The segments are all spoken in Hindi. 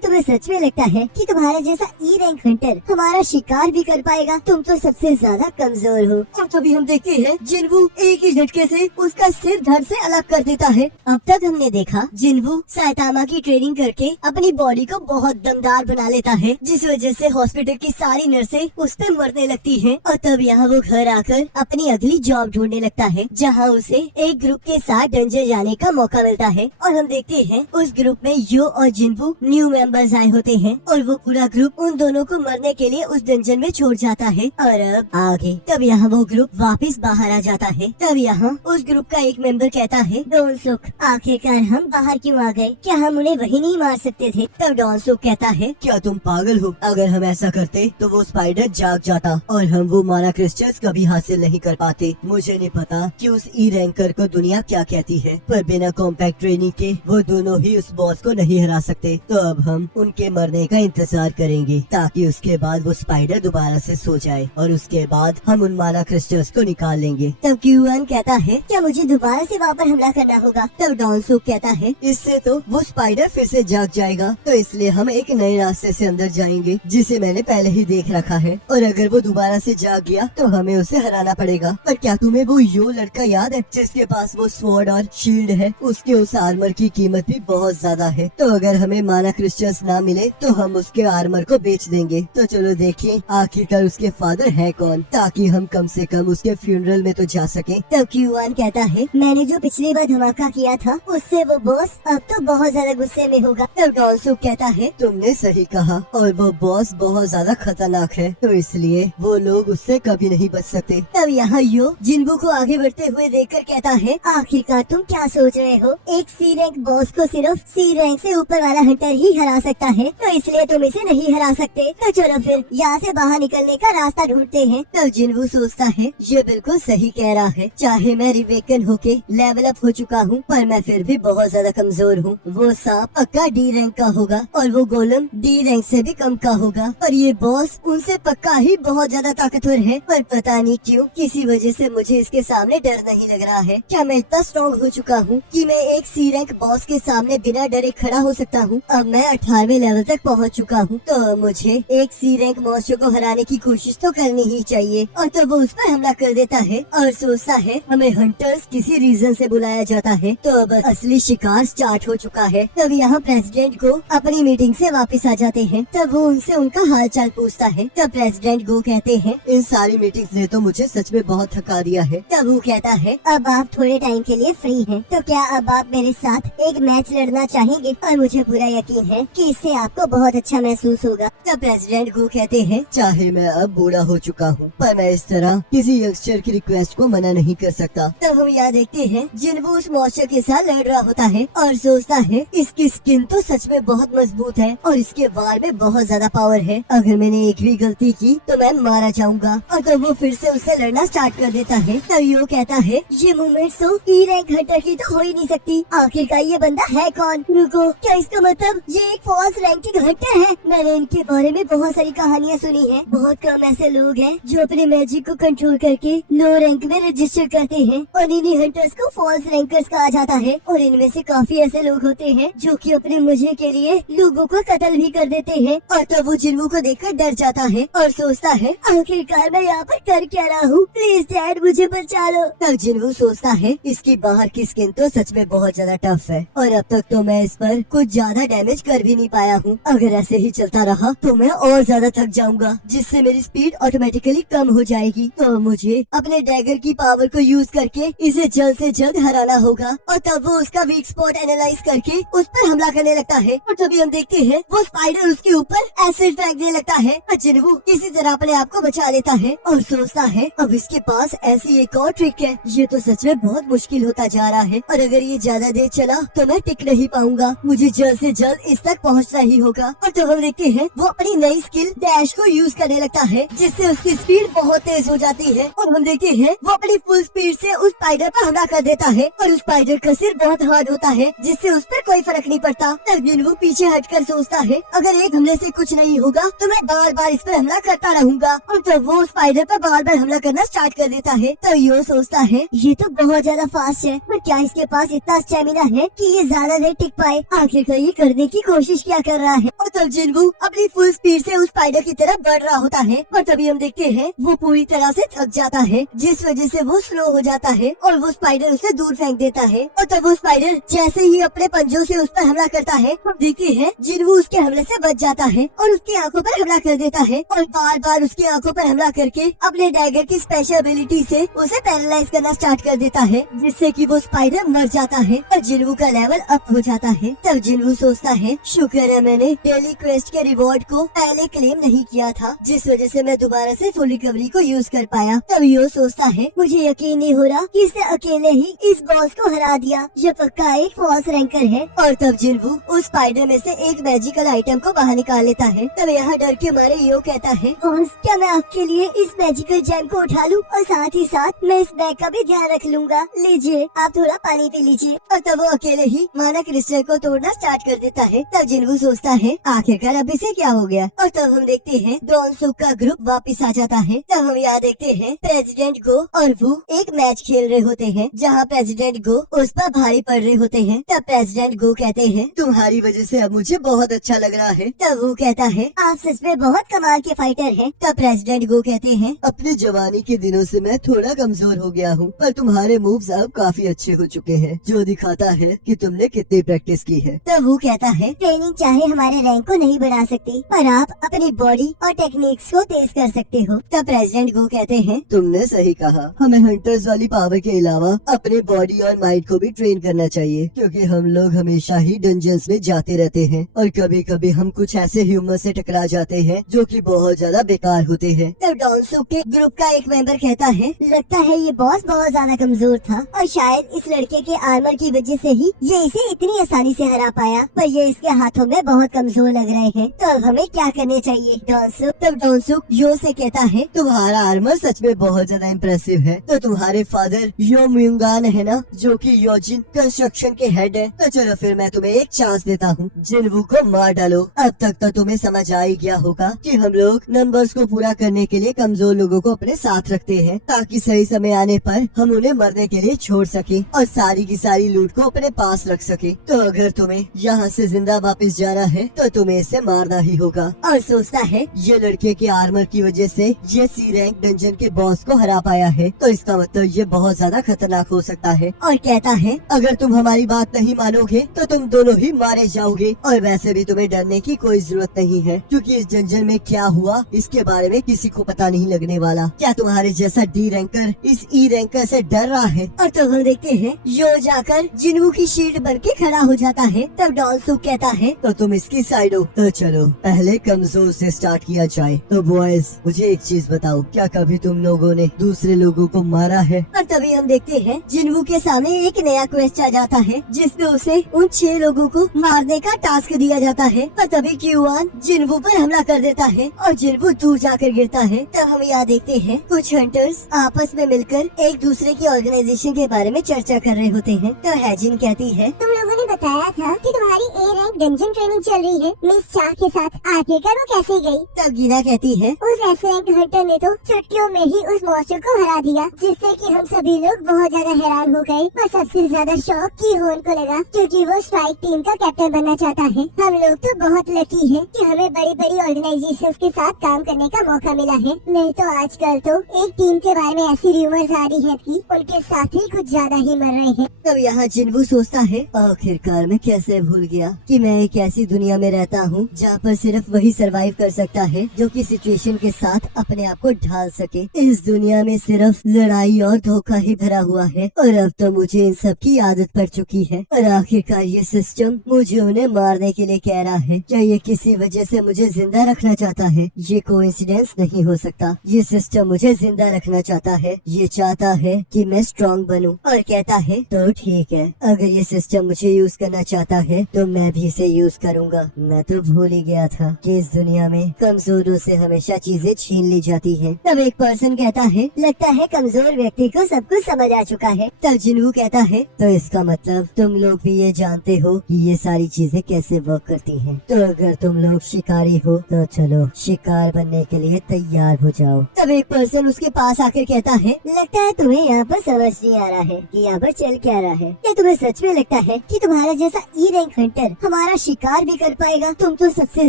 तुम्हें सच में लगता है कि तुम्हारे जैसा ई रैंक हंटर हमारा शिकार भी कर पाएगा? तुम तो सबसे ज्यादा कमजोर हो। और तभी हम देखते हैं जिन्वू एक ही झटके से उसका सिर धड़ से अलग कर देता है। अब तक हमने देखा जिन्वू साइतामा की ट्रेनिंग करके अपनी बॉडी को बहुत दमदार बना लेता है, जिस वजह से हॉस्पिटल की सारी नर्सें उस पे मरने लगती हैं। और तब यहाँ वो घर आकर अपनी अगली जॉब ढूंढने लगता है, जहाँ उसे एक ग्रुप के साथ डंजन जाने का मौका मिलता है। और हम देखते हैं उस ग्रुप में यो और जिन्वू न्यू मेंबर्स आए होते हैं और वो पूरा ग्रुप उन दोनों को मरने के लिए उस डंजन में छोड़ जाता है। और अब आगे तब यहाँ वो ग्रुप वापस बाहर आ जाता है। तब यहाँ उस ग्रुप का एक मेंबर कहता है, डॉन सुक, आखिरकार हम बाहर क्यों आ गए? क्या हम उन्हें वही नहीं मार सकते थे? तब डॉन सुक कहता है, क्या तुम पागल हो? अगर हम ऐसा करते तो वो स्पाइडर जाग जाता और हम वो माना क्रिस्टल्स कभी हासिल नहीं कर पाते। मुझे नहीं पता कि उस ई रैंकर को दुनिया क्या कहती है, पर बिना कॉम्पैक्ट ट्रेनिंग के वो दोनों ही उस बॉस को नहीं हरा सकते। तो अब हम उनके मरने का इंतजार करेंगे ताकि उसके बाद वो स्पाइडर दोबारा से सो जाए और उसके बाद हम उन माना क्रिस्टल्स को निकाल लेंगे। तब क्यूआन कहता है, क्या मुझे दोबारा से वहाँ पर हमला करना होगा? तब डॉन सुक कहता है, इससे तो वो स्पाइडर फिर से जाग जाएगा, तो इसलिए हम एक नए रास्ते से अंदर जाएंगे जिसे मैंने पहले ही देख रखा है। और अगर वो दोबारा से जाग गया तो हमें उसे हराना पड़ेगा। पर क्या तुम्हें वो यो लड़का याद है जिसके पास वो स्वॉर्ड और शील्ड है? उसके उस आर्मर की कीमत भी बहुत ज्यादा है, तो अगर हमें माना क्रिस्टल्स ना मिले तो हम उसके आर्मर को बेच देंगे। तो चलो देखें आखिरकार उसके फादर है कौन, ताकि हम कम से कम उसके फ्यूनरल में तो जा सकें। तब क्यूआन कहता है, मैंने जो पिछली बार धमाका किया था उससे वो बॉस अब तो बहुत ज्यादा गुस्से में होगा। तब डॉन सुक कहता है, तुमने सही कहा, और वो बॉस बहुत ज्यादा खतरनाक है, तो इसलिए वो लोग उससे कभी नहीं बच सकते। तब यहाँ यो जिन्वू को आगे बढ़ते हुए देखकर कहता है, आखिरकार तुम क्या सोच रहे हो? एक सी रैंक बॉस को सिर्फ सी रैंक से ऊपर वाला हंटर ही हरा सकता है, तो इसलिए तुम इसे नहीं हरा सकते। तो चलो फिर यहाँ से बाहर निकलने का रास्ता ढूंढते हैं। तब जिन्वू सोचता है, ये बिल्कुल सही कह रहा है। चाहे मैं रिवेकन होके लेवल अप हो चुका हूँ, पर मैं फिर भी बहुत ज्यादा कमजोर हूँ। वो सांप पक्का डी रैंक का होगा और वो गोलम डी रैंक से भी कम का होगा, और ये बॉस उनसे पक्का ही बहुत ज्यादा ताकतवर है। पर पता नहीं क्यों किसी वजह से मुझे इसके सामने डर नहीं लग रहा है। क्या मैं इतना स्ट्रॉन्ग हो चुका हूँ कि मैं एक सी रैंक बॉस के सामने बिना डरे खड़ा हो सकता हूँ? अब मैं 18वें लेवल तक पहुँच चुका हूँ, तो मुझे एक सी रैंक मॉन्स्टर को हराने की कोशिश तो करनी ही चाहिए। और तब वो उस पर हमला कर देता है और सोचता है हमें हंटर्स किसी रीजन से बुलाया जाता है, तो अब असली शिकार स्टार्ट हो चुका है। तब यहाँ प्रेसिडेंट को अपनी मीटिंग से वापस आ जाते हैं। तब वो उनसे उनका हाल चाल पूछता है। तब प्रेसिडेंट गो कहते हैं, इन सारी मीटिंग्स ने तो मुझे सच में बहुत थका दिया है। तब वो कहता है, अब आप थोड़े टाइम के लिए फ्री हैं, तो क्या अब आप मेरे साथ एक मैच लड़ना चाहेंगे? और मुझे पूरा यकीन है कि इससे आपको बहुत अच्छा महसूस होगा। तब प्रेसिडेंट गो कहते हैं, चाहे मैं अब बूढ़ा हो चुका हूँ, पर मैं इस तरह किसी यंगस्टर की रिक्वेस्ट को मना नहीं कर सकता। तब हम यहाँ देखते हैं जिन्वू उस मॉन्स्टर के साथ लड़ रहा होता है और सोचता है, इसकी स्किन तो सच में बहुत मजबूत है और इसके वार में बहुत ज्यादा पावर है। अगर मैंने एक भी गलती की तो मैं मारा जाऊंगा। और तब वो फिर से उससे लड़ना स्टार्ट कर देता है। तब यो कहता है, ये मूवमेंट तो ई रैंक हंटर की तो हो ही नहीं सकती। आखिरकार ये बंदा है कौन? रुको, क्या इसका मतलब ये एक फॉल्स रैंकिंग हंटर है? मैंने इनके बारे में बहुत सारी कहानियाँ सुनी है। बहुत कम ऐसे लोग हैं जो अपने मैजिक को कंट्रोल करके लो रैंक में रजिस्टर करते हैं, और इन्हीं हंटर्स को फॉल्स रैंकर्स कहा जाता है। और इनमें से काफी ऐसे लोग होते हैं जो कि अपने मजे के लिए लोगों को कत्ल भी कर देते हैं। और तब वो जिन्वू को देखकर डर जाता है और सोचता है, आखिरकार मैं यहाँ पर कर क्या रहा हूँ? प्लीज डैड मुझे बचा लो। तब जिन्वू सोचता है, इसकी बाहर की स्किन तो सच में बहुत ज्यादा टफ है और अब तक तो मैं इस पर कुछ ज्यादा डैमेज कर भी नहीं पाया हूँ। अगर ऐसे ही चलता रहा तो मैं और ज्यादा थक जाऊंगा, जिससे मेरी स्पीड ऑटोमेटिकली कम हो जाएगी। तो मुझे अपने डैगर की पावर को यूज करके इसे जल्द से जल्द हराना होगा। और तब वो उसका वीक स्पॉट एनालाइज करके उस पर हमला करने लगता है। और तभी हम देखते हैं वो स्पाइडर उसके ऊपर एसिड फेंकने लगता है और जिन्वू किसी तरह अपने आप को बचा लेता है और सोचता है, अब इसके पास ऐसी एक और ट्रिक है। ये तो सच में बहुत मुश्किल होता जा रहा है और अगर ये ज्यादा देर चला तो मैं टिक नहीं पाऊंगा। मुझे जल्द से जल्द इस तक पहुंचना ही होगा। और तब हम देखते हैं वो अपनी नई स्किल डैश को यूज करने लगता है, जिससे उसकी स्पीड बहुत तेज हो जाती है। और हम देखते हैं वो अपनी फुल स्पीड से उस स्पाइडर पर हमला कर देता है और उस स्पाइडर का सिर बहुत हार्ड होता है, जिससे उस पर कोई फर्क नहीं पड़ता। तब जिन्वू पीछे हटकर सोचता है, अगर एक हमले से कुछ नहीं होगा तो मैं बार बार इस पर हमला करता रहूंगा। और तब वो स्पाइडर पर बार बार हमला करना स्टार्ट कर देता है। तो यो सोचता है, ये तो बहुत ज्यादा फास्ट है, पर क्या इसके पास इतना स्टेमिना है कि ये ज्यादा देर टिक पाए? आखिरकार ये करने की कोशिश कोशिश क्या कर रहा है। और तब जिन्वू अपनी फुल स्पीड से उस स्पाइडर की तरफ बढ़ रहा होता है और तभी हम देखते हैं वो पूरी तरह से थक जाता है, जिस वजह से वो स्लो हो जाता है और वो स्पाइडर उसे दूर फेंक देता है। और तब वो स्पाइडर जैसे ही अपने पंजों से उस पर हमला करता है, हम देखते हैं जिन्वू उसके हमले से बच जाता है और उसकी आंखों पर हमला कर देता है और बार बार उसकी आंखों पर हमला करके अपने डैगर की स्पेशल एबिलिटी से उसे पैरालाइज करना स्टार्ट कर देता है, जिससे कि वो स्पाइडर मर जाता है और जिन्वू का लेवल अप हो जाता है। तब जिन्वू सोचता है शुक्र है मैंने डेली क्वेस्ट के रिवॉर्ड को पहले क्लेम नहीं किया था, जिस वजह से मैं दोबारा से फुल रिकवरी को यूज कर पाया। तब यो सोचता है मुझे यकीन नहीं हो रहा कि इसने अकेले ही इस बॉस को हरा दिया, ये पक्का एक फॉल्स रैंकर है। और तब जिन्वू उस स्पाइडर में से एक मैजिकल आइटम को बाहर निकाल लेता है। तब यहाँ डर के मारे यो कहता है बॉस क्या मैं आपके लिए इस मैजिकल जैम को उठा लूं और साथ ही साथ मैं इस बैग का भी ध्यान रख लूंगा। लीजिए आप थोड़ा पानी पी लीजिए। और तब वो अकेले ही माना क्रिस्टल को तोड़ना स्टार्ट कर देता है। तब जिन्वू सोचता है आखिरकार अब इसे क्या हो गया। और तब हम देखते हैं डॉन सुक का ग्रुप वापस आ जाता है। तब हम यहाँ देखते हैं प्रेसिडेंट गो और वो एक मैच खेल रहे होते हैं, जहाँ प्रेसिडेंट गो उस पर भारी पड़ रहे होते हैं। तब प्रेसिडेंट गो कहते हैं तुम्हारी वजह से अब मुझे बहुत अच्छा लग रहा है। तब वो कहता है आप सच में बहुत कमाल के फाइटर हैं। तब प्रेसिडेंट गो कहते हैं अपने जवानी के दिनों से मैं थोड़ा कमजोर हो गया हूँ, पर तुम्हारे मूव्स अब काफी अच्छे हो चुके हैं, जो दिखाता है कि तुमने कितनी प्रैक्टिस की है। तब वो कहता है ट्रेनिंग चाहे हमारे रैंक को नहीं बढ़ा सकती, पर आप अपनी बॉडी और टेक्निक्स को तेज कर सकते हो। तब प्रेसिडेंट गो कहते हैं तुमने सही कहा, हमें हंटर्स वाली पावर के अलावा अपने बॉडी और माइंड को भी ट्रेन करना चाहिए, क्योंकि हम लोग हमेशा ही डंजन्स में जाते रहते हैं और कभी कभी हम कुछ ऐसे ह्यूमर से टकरा जाते हैं जो कि बहुत ज्यादा बेकार होते हैं। तब डॉन सुक के ग्रुप का एक मेंबर कहता है लगता है ये बॉस बहुत ज्यादा कमजोर था और शायद इस लड़के के आर्मर की वजह से ही ये इसे इतनी आसानी से हरा पाया, पर ये इसके हाथों में बहुत कमजोर लग रहे हैं। तो अब हमें क्या करने चाहिए डॉन सुक। तब डॉन सुक यो से कहता है तुम्हारा आर्मर सच में बहुत ज्यादा इम्प्रेसिव है। तो तुम्हारे फादर यो म्यूंगान है ना, जो कि योजिन कंस्ट्रक्शन के हेड है। तो चलो फिर मैं तुम्हें एक चांस देता हूँ, जिन्वू को मार डालो। अब तक तो तुम्हें समझ आ ही गया होगा कि हम लोग नंबर्स को पूरा करने के लिए कमजोर लोगों को अपने साथ रखते हैं, ताकि सही समय आने पर हम उन्हें मरने के लिए छोड़ सके और सारी की सारी लूट को अपने पास रख सके। तो अगर तुम्हें यहाँ से जिंदा वापस जाना है तो तुम्हें इसे मारना ही होगा। और सोचता है ये लड़के के आर्मर की वजह से ये सी रैंक डंजन के बॉस को हरा पाया है, तो इसका मतलब ये बहुत ज्यादा खतरनाक हो सकता है। और कहता है अगर तुम हमारी बात नहीं मानोगे तो तुम दोनों ही मारे जाओगे, और वैसे भी तुम्हें डरने की कोई जरूरत नहीं है, क्योंकि इस डंजन में क्या हुआ इसके बारे में किसी को पता नहीं लगने वाला। क्या तुम्हारे जैसा डी रैंकर इस ई रैंकर से डर रहा है। और तब हम देखते हैं यो जाकर जिन्वू की शील्ड बन के खड़ा हो जाता है। तब डॉन सुक कहता है तो तुम इसकी साइड हो, तो चलो पहले कमजोर से स्टार्ट किया जाए। तो बॉयज मुझे एक चीज बताओ, क्या कभी तुम लोगों ने दूसरे लोगों को मारा है। और तभी हम देखते हैं जिन्वू के सामने एक नया क्वेस्ट आ जाता है, जिसमें उसे उन 6 लोगों को मारने का टास्क दिया जाता है। और तभी क्यूआन जिन्वू पर हमला कर देता है और जिन्वू दूर जाकर गिरता है। तब हम यहाँ देखते हैं कुछ हंटर्स आपस में मिलकर एक दूसरे की ऑर्गेनाइजेशन के बारे में चर्चा कर रहे होते हैं। तो हैजिन कहती है तुम लोगों ने बताया था कि तुम्हारी ए रैंक डंजन ट्रेनिंग चल रही है मिस चाह के साथ, आखिरकार वो कैसे गई। तब गीना कहती है उस एस रैंक हंटर ने तो चुटकियों में ही उस मॉन्स्टर को हरा दिया, जिससे कि हम सभी लोग बहुत ज्यादा हैरान हो गए। पर सबसे ज्यादा शौक की होन को लगा, क्योंकि वो स्ट्राइक टीम का कैप्टन बनना चाहता है। हम लोग तो बहुत लकी हैं कि हमें बड़ी बड़ी ऑर्गेनाइजेशंस के साथ काम करने का मौका मिला है, नहीं तो आजकल तो एक टीम के बारे में ऐसी रूमर्स आ रही है कि उनके साथ ही कुछ ज्यादा ही मर रहे हैं। तब यहाँ जिन्वू सोचता है आखिरकार मैं कैसे भूल गया कि मैं एक ऐसी दुनिया में रहता हूँ जहाँ पर सिर्फ वही सरवाइव कर सकता है जो कि सिचुएशन के साथ अपने आप को ढाल सके। इस दुनिया में सिर्फ लड़ाई और धोखा ही भरा हुआ है, और अब तो मुझे इन सब की आदत पड़ चुकी है। और आखिरकार ये सिस्टम मुझे उन्हें मारने के लिए कह रहा है। क्या ये किसी वजह से मुझे जिंदा रखना चाहता है? ये कोइंसिडेंस नहीं हो सकता। ये सिस्टम मुझे जिंदा रखना चाहता है, ये चाहता है कि मैं स्ट्रॉन्ग बनूं। और कहता है तो ठीक है, अगर ये सिस्टम मुझे यूज करना चाहता है तो मैं भी इसे यूज करूंगा। मैं तो भूल ही गया था कि इस दुनिया में कमजोरों से हमेशा चीजें छीन ली जाती हैं। तब एक पर्सन कहता है लगता है कमजोर व्यक्ति को सब कुछ समझ आ चुका है। तब जिन्वू कहता है तो इसका मतलब तुम लोग भी ये जानते हो कि ये सारी चीजें कैसे वर्क करती हैं। तो अगर तुम लोग शिकारी हो तो चलो शिकार बनने के लिए तैयार हो जाओ। तब एक पर्सन उसके पास आकर कहता है लगता है तुम्हें यहाँ पर समझ नहीं आ रहा है कि यहाँ पर चल क्या रहा है। क्या तुम्हें सच में लगता है कि तुम्हारा जैसा ई रैंक हंटर हमारा शिकार भी कर पाएगा। तुम तो सबसे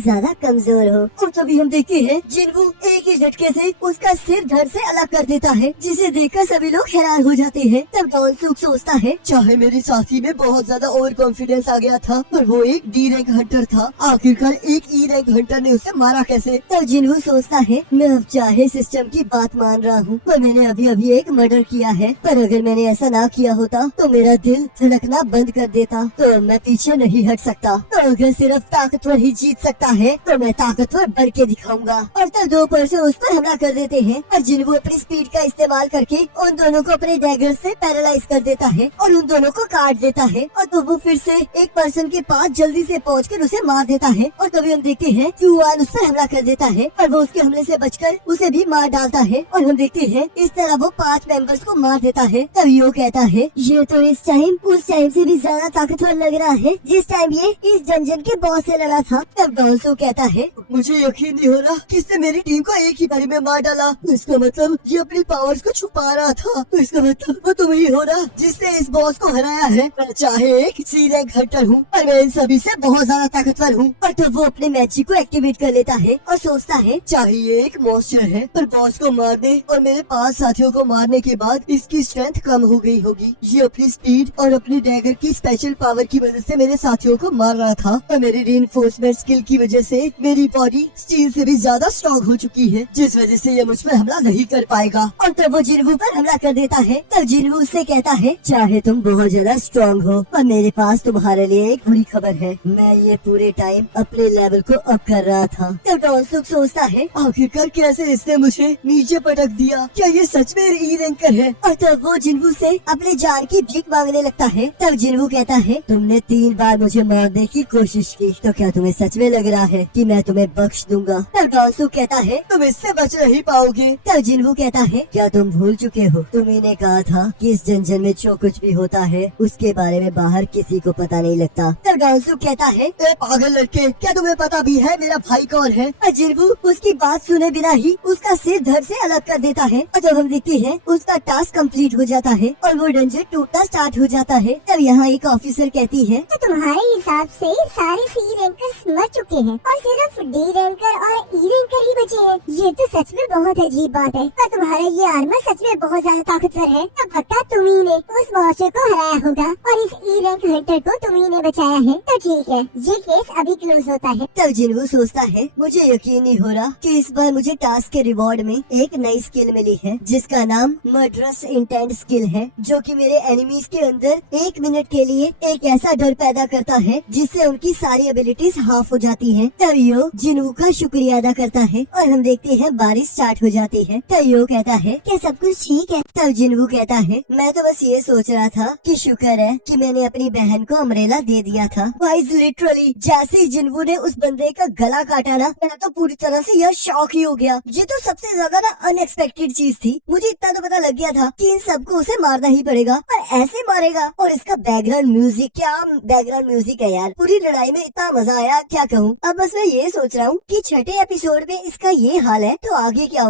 ज्यादा कमजोर हो। और तभी हम देखते हैं जिन्वू एक ही झटके से उसका सिर धड़ से अलग कर देता है, जिसे देखकर सभी लोग हैरान हो जाते हैं। तब डॉनसूक सोचता है, चाहे मेरे साथी में बहुत ज्यादा ओवर कॉन्फिडेंस आ गया था, पर वो एक डी रैंक हंटर था, आखिरकार एक ई रैंक हंटर ने उसे मारा कैसे। तब जिन्वू सोचता है, मैं अब चाहे सिस्टम की बात मान रहा हूँ, पर मैंने अभी अभी एक मर्डर किया है, पर अगर मैंने ऐसा ना किया होता तो मेरा दिल धड़कना बंद कर देता, तो मैं पीछे नहीं हट सकता। तो अगर सिर्फ ताकतवर ही जीत सकता है तो मैं ताकतवर बन के दिखाऊंगा। और तब दो पर्सन उस पर हमला कर देते हैं और जिन्वू अपनी स्पीड का इस्तेमाल करके उन दोनों को अपने डैगर से पैरालाइज कर देता है और उन दोनों को काट देता है। और तो वो फिर से एक पर्सन के पास जल्दी से पहुंचकर उसे मार देता है। और तभी हम देखते हैं कि युआन उस पर हमला कर देता है और वो उसके हमले से बचकर उसे भी मार डालता है। और हम देखते हैं इस तरह वो 5 मेंबर्स को मार देता है। तब यो कहता है, ये तो इस टाइम उस टाइम से भी ज्यादा ताकतवर लग रहा है जिस टाइम ये इस डंजन के बॉस से लड़ा था। तब डॉन्सो कहता है, मुझे यकीन नहीं हो रहा कि इसने मेरी टीम को एक ही बारी में मार डाला। तो इसका मतलब ये अपनी पावर्स को छुपा रहा था। तो इसका मतलब वो तुम ही हो रहा जिसने इस बॉस को हराया है। मैं चाहे एक सी रैंक हंटर हूँ, पर मैं इन सभी से बहुत ज्यादा ताकतवर हूँ। और तो वो अपने मैजिक को एक्टिवेट कर लेता है और सोचता है, चाहिए एक मॉन्स्टर है, पर बॉस को मारने और मेरे 5 साथियों को मारने के बाद इसकी स्ट्रेंथ कम हो गई होगी। ये अपनी स्पीड और अपनी डैगर की स्पेशल पावर की वजह से मेरे साथियों को मार रहा था, और मेरी रीइंफोर्समेंट स्किल की वजह से मेरी बॉडी स्टील से भी ज्यादा स्ट्रॉन्ग हो चुकी है, जिस वजह से ये मुझ पर हमला नहीं कर पाएगा। और तब वो जिन्वू पर हमला कर देता है। तब जिन्वू उससे कहता है, चाहे तुम बहुत ज्यादा स्ट्रॉन्ग हो, पर मेरे पास तुम्हारे लिए एक बुरी खबर है। मैं ये पूरे टाइम अपने लेवल को अप कर रहा था। तब डॉनसुक सोचता है, आखिरकार कैसे इसने मुझे नीचे पटक दिया, क्या ये सच में ई रैंकर है। और तब वो जिन्वू से अपने जान की भीख मांगने लगता है। तब जिन्वू कहता है, तुमने 3 बार मुझे मारने की कोशिश की, तो क्या तुम्हें सच में लग रहा है कि मैं तुम्हें बख्श दूंगा। तब डॉनसुक कहता है, तुम इससे बच नहीं पाओगे। तब जिन्वू कहता है, क्या तुम भूल चुके हो, तुम्ही ने कहा था कि इस जंजन में जो कुछ भी होता है उसके बारे में बाहर किसी को पता नहीं लगता। तब डॉनसुक कहता है, ए पागल लड़के, क्या तुम्हें पता भी है मेरा भाई कौन है। और जिन्वू उसकी बात सुने बिना ही उसका सिर धड़ से अलग कर देता है। और जब हम देखते हैं उसका टास्क कंप्लीट हो जाता है और वो डंजन टूटना स्टार्ट हो जाता है। तब यहाँ एक ऑफिसर कहती है, तो तुम्हारे हिसाब से सारे सी रैंकर्स मर चुके हैं और सिर्फ डी रैंकर और ई रैंकर ही बचे हैं। ये तो सच में बहुत अजीब बात है। और तुम्हारा ये आर्मर सच में बहुत ज्यादा ताकतवर है। तो पक्का तुम्ही ने उस मॉन्स्टर को हराया होगा और इस ई रैंक हंटर को तुम्ही ने बचाया है। तो ठीक है, ये केस अभी क्लोज होता है। तब जिन्वू सोचता है, मुझे यकीन नहीं हो रहा कि इस बार मुझे टास्क के रिवॉर्ड में एक नई स्किल मिली है, जिसका नाम मर्डरस इंटेंट स्किल है, जो कि मेरे एनिमीज के अंदर 1 मिनट के लिए एक ऐसा डर पैदा करता है जिससे उनकी सारी एबिलिटीज हाफ हो जाती हैं। तब यो जिन्वू का शुक्रिया अदा करता है और हम देखते हैं बारिश स्टार्ट हो जाती है। तब यो कहता है, क्या सब कुछ ठीक है? तब जिन्वू कहता है, मैं तो बस ये सोच रहा था कि शुक्र है कि मैंने अपनी बहन को अम्ब्रेला दे दिया था। वाइज लिटरली जैसे ही जिन्वू ने उस बंदे का गला काटा ना, मैं तो पूरी तरह से यह शॉक ही हो गया। ये तो सबसे ज्यादा ना अनएक्सपेक्टेड चीज थी। मुझे इतना तो पता लग गया था कि इन सबको उसे मारना ही पड़ेगा, पर ऐसे मारेगा। और इसका बैकग्राउंड म्यूजिक, क्या बैकग्राउंड म्यूजिक है यार। पूरी लड़ाई में इतना मजा आया, क्या कहूँ। अब बस मैं ये सोच रहा हूँ कि 6ठे एपिसोड में इसका ये हाल है तो आगे क्या होगा।